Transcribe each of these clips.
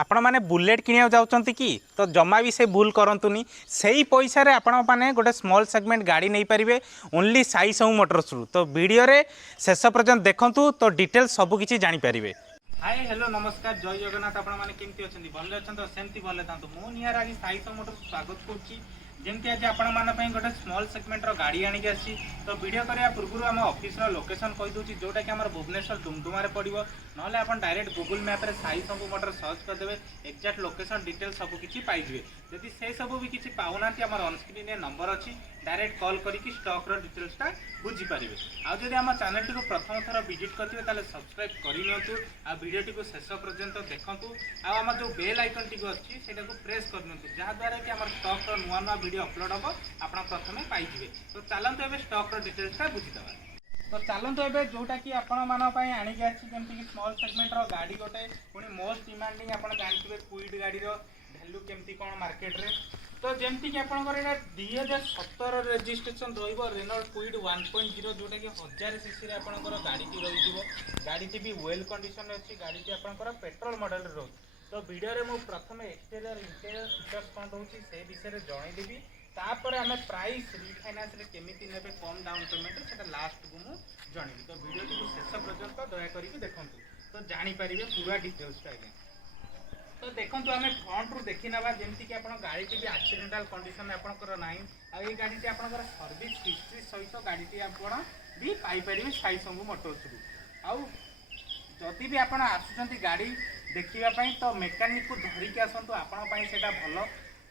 आपण मैंने बुलेट किणा जाऊँच कि तो जमा भी से भूल करतुनि से ही पैसा रे आपण मैंने गोटे स्मॉल सेगमेंट गाड़ी नहीं पारे ओनली साई सबू मोटर्स रु। तो वीडियो रे शेष पर्यंत देखंतु तो डिटेल्स सबकि जानीपारे। हाय हेलो नमस्कार जय जगन्नाथ। आपण मैंने केमती अच्छा भले अच्छा तो सेमती भले था मु निहार आज साई सब मोटर्स स्वागत करुच्ची। जमती आज आपण गोटे स्मॉल सेगमेंट गाड़ी आनिक आसी। तो वीडियो करने पूर्व आम ऑफिस लोकेशन कहीदे जोटा कि भुवनेश्वर डुमडुमा पड़ो ना आप डायरेक्ट गूगल मैप रे साई सब मोटर सर्च करदे एक्जाक्ट लोकेशन डिटेल सबकि पाइबे। जदि से सब भी किसी पाऊना आम ऑनस्क्रीन नंबर अच्छी डायरेक्ट कॉल करके स्टॉक डिटेल्सटा बुझीपारे। आदि आम चैनल टी प्रथम थर विजिट करेंगे सब्सक्राइब करनी आ वीडियो टी शेष पर्यंत देखूँ। आम जो बेल आइकन टी अच्छी से प्रेस करनी जहाद्वारा कि आम स्टॉक नुआ नुआ वीडियो अपलोड हम आप प्रथम पाइबे। तो चलते एवं स्टॉक डिटेल्सटा बुझीदे। तो चलते एवं जोटा कि आपंपाई आणिक आमती स्मॉल सेगमेंट गाड़ी गोटे पुणी मोस्ट डिमांडिंग आप जानते क्विड गाड़ी भैल्यू केमती कौन मार्केट रे। तो जमती कि आपंकर 2017 रेजिस्ट्रेशन रेनॉल्ट क्विड 1.0 जोटा कि 1000 सीसी आपंकर गाड़ी रही। गाड़ी भी वेल कंडीशन अच्छी। गाड़ी आपंकर पेट्रोल मॉडल रोज। तो वीडियो रे मुझे प्रथम एक्सटीरियर इंटीरियर फीचर्स कौन रोचे से विषय में जनईदेवी। तापर आम प्राइस रिफाइनान्स रे केमिति नेबे कम डाउन पेमेंट से लास्ट को मुझे जनइबी। तो वीडियो टी शेष पर्यंत दयाकोरी देखूँ तो जानीपारे पूरा डिटेल्स आज्ञा। तो देखो आम फ्रंट रू देखी ना जमती कि गाड़ी भी एक्सीडेंटल कंडीशन आपंकर ना आई गाड़ी आपंकर सर्विस हिस्ट्री सहित गाड़ी आप भी पाइपर साई सब मोटर्स रु। आउ जदि भी आप आसुँच गाड़ी देखापी तो मेकानिक को धरिकी आसतु आपंपाई से भल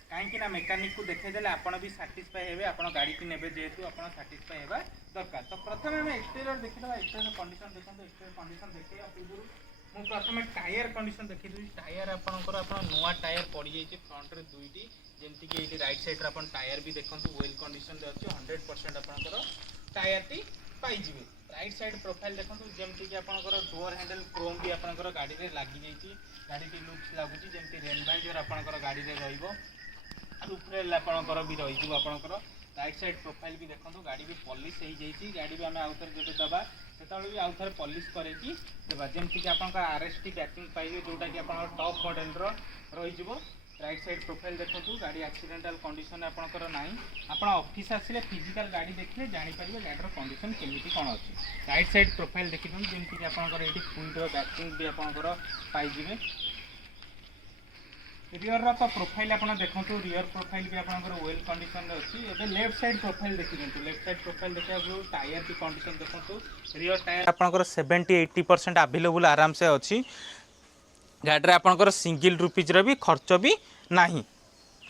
कहीं मेकानिक को देखदेले आपड़ भी साटिस्फाई हे आप गाड़ी की नेबे जेहेतु आप साटिस्फाई होगा दरकार। तो प्रथम आम एक्सटीरियर देखा एक्सटीरियर कंडीशन देखो। एक्सटीरियर कंडीशन देखा पूर्व मुझे प्रथम टायर कंडीशन देखी। टायर आपंकर नुआ टायर पड़ जाइए फ्रंट रे दुईटी जमती कि ये राइट साइड आप टायर भी देखो वेल कंडीशन अच्छे 100% आपंकर टायर टी पाइबे। राइट साइड प्रोफाइल देखो जमती कि आपंकर डोर हैंडल क्रोम भी आपंकर गाड़ी में लगी जाइए। गाड़ी टी लुक्स लगुच जमती रेन बाइजर आपंकर गाड़ी में रही आपंकर भी रही आपंकर। राइट साइड प्रोफाइल भी देखो गाड़ी भी पॉलिश हो जाइए। गाड़ी भी आम आउ थे जो दबा से भी आउ थे पॉलिश करके देवा जमती कि आप आरएसटी बैकिंग पाइबे जोटा कि आप टॉप मॉडल रही। राइट साइड प्रोफाइल देखो गाड़ी एक्सीडेंटल कंडीशन आपंकर ना आप ऑफिस आसिले फिजिकल गाड़ी देखिए जानीपारे गाड़ी कंडीशन केमिति कौन अच्छी। राइट साइड प्रोफाइल देखी जमती कि आपंकर ये फुल बैकिंग भी आपंकर पाइबे। रियर तो प्रोफाइल आप देखो रियर प्रोफाइल भी आपंकर वेल कंडीशन अच्छी। एवं लेफ्ट साइड प्रोफाइल देखी दिखाँ। लेफ्ट साइड प्रोफाइल देखा टायर की कंडीशन देखो रियर टायर आपंकर 70-80% अवेलेबल आराम से अच्छी। गाड़ी आपंकर सिंगल रुपीज भी खर्च भी नहीं।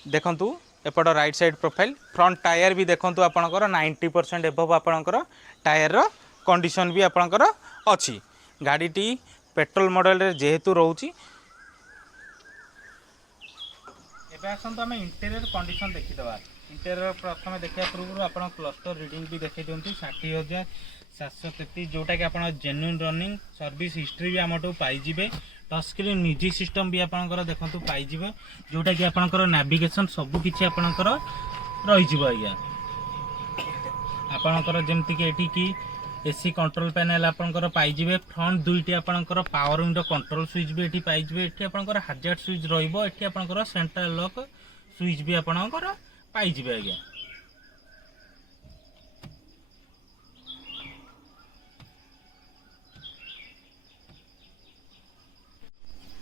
देखु एपट right side profile front tyre भी देखो आपंकर 90% एबव आपंकर टायर कंडीशन भी आपंकर अच्छी। गाड़ी पेट्रोल मॉडल जेहेतु रोची। आसतु आम इंटेरियर कंडीशन देखीदे। इंटेरियर प्रथम देखा पूर्व आप क्लस्टर रीडिंग भी देखी दिखाँ 60,733 जोटा कि आप जेन्युइन रनिंग सर्विस हिस्ट्री भी आमठू पाइबे। टच स्क्रीन म्यूजिक सिस्टम भी आपंकर देखो पाइबे जोटा कि आपंकर नेविगेशन सबकि आपंकर रही आज्ञा। आपंकर जमती कि एठी की एसी कंट्रोल पैनल आपंकर पाइबे। फ्रंट दुईटी आपंकर पावर विंडो कंट्रोल स्विच भी एठी पाइबे। एठी आपंकर हाजार्ड स्विच रहिबो। एठी आपंकर सेंट्रल लॉक स्विच भी आपंकर पाइबे आज्ञा।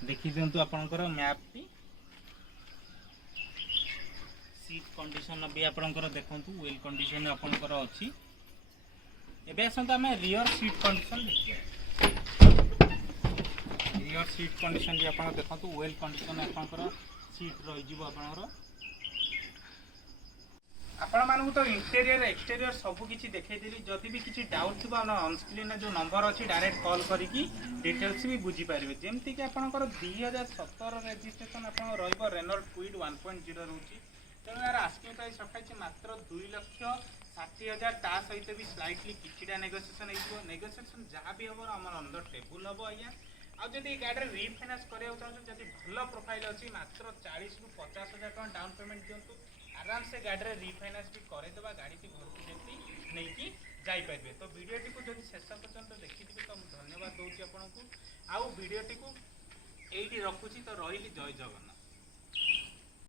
देखी दिंतु आपंकर मैप टी सीट कंडीशन भी आपंकर देखो वेल कंडीशन आपंकर अच्छी। एबे आसतु आम रियर सीट कंडीशन देखिए। रियर सीट कंडीशन भी आप देखो वेल कंडीशन आपंकर सीट रही आपण मानू। तो इंटेरियर एक्सटेरियर सबकि देखी जदि भी किसी डाउट थी ऑनस्क्रीन जो नंबर अच्छी डायरेक्ट कॉल करके डिटेल्स भी बुझीपारे। जमती कि आपंकर 2017 रेजिस्ट्रेशन आप रेनॉल्ट क्विड 1.0 रोचे। तेणु यार आस्किंग प्राइस रखाई मात्र 2,60,000। ता सहित भी स्लाइटली किछिटा नेगोशिएशन नेगोशिएशन जहाँ भी हम आम अंदर टेबुल हम आज्ञा। आदि गाड़ी रिफाइनान्स कराया चाहिए भल प्रोफाइल अच्छी मात्र 40,000 ରୁ 50,000 टका डाउन पेमेंट दिंतु आराम से गाड़ी रिफाइनान्स भी करदेवा। गाड़ी घर को जल्दी नहीं जापारे। तो वीडियो टी को जब शेष पर्यंत देखी तो धन्यवाद दूसरी आपको। आउ वीडियो टी को এইଠି ରଖୁଛି ତ ରହିଲି ଜୟ ଜଗନ୍ନାଥ।